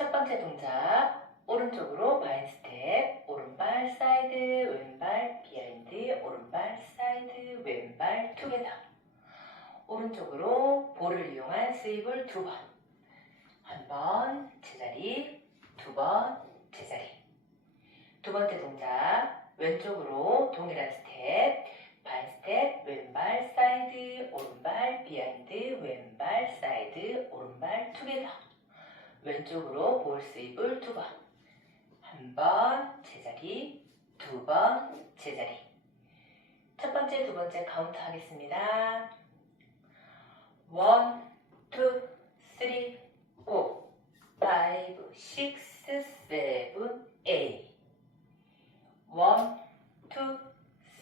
첫 번째 동작 오른쪽으로 바인 스텝 오른발 사이드 왼발 비하인드 오른발 사이드 왼발 투게더 오른쪽으로 볼을 이용한 스윕을 두 번 한 번 제자리 두 번 제자리. 두 번째 동작 왼쪽으로 동일한 스텝 바인 스텝 왼발 사이드 오른발 비하인드 왼발 사이드 오른발 투게더 왼쪽으로 볼 스윕을 두 번. 한 번 제자리, 두 번 제자리. 첫 번째, 두 번째 카운트 하겠습니다. 원, 투, 쓰리, 포, 파이브, 식스, 세븐, 에잇. 원, 투,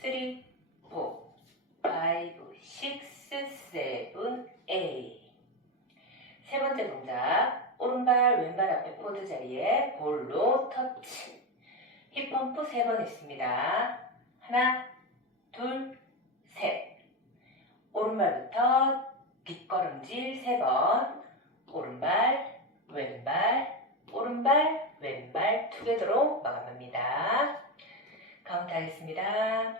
쓰리, 포, 파이브, 식스, 세븐, 에잇. 세 번째 동작. 오른발 왼발 앞에 포드 자리에 볼로 터치. 힙 펌프 세번 있습니다. 하나 둘셋. 오른발부터 뒷걸음질 세번. 오른발 왼발 오른발 왼발 투게더로 마감합니다. 카운트 하겠습니다.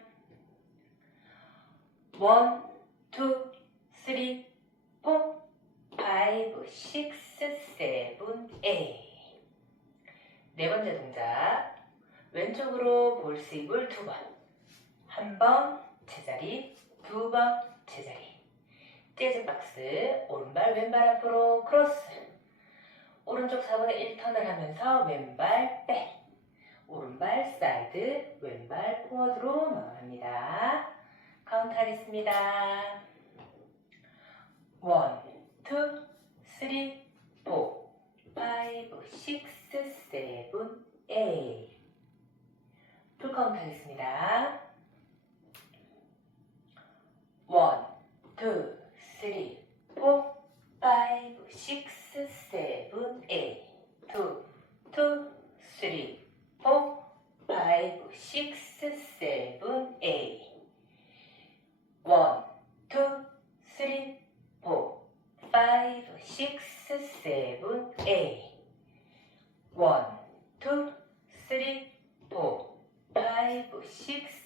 원, 투, 7A 예. 네 번째 동작. 왼쪽으로 볼 스윕을 두 번 한 번 제자리. 두 번 제자리. 재즈 박스 오른발 왼발 앞으로 크로스. 오른쪽 4분의 1턴을 하면서 왼발 백 오른발 사이드 왼발 포워드로 넘어갑니다. 카운터 하겠습니다. 1, 2, 3, 4 풀 카운트 하겠습니다. one, two, three, four, five, six, seven, eight. two, two, three, four, five, six, seven, eight. one, two, three, four, five, six, seven, eight. One, two, three, four, five, six, seven, Six.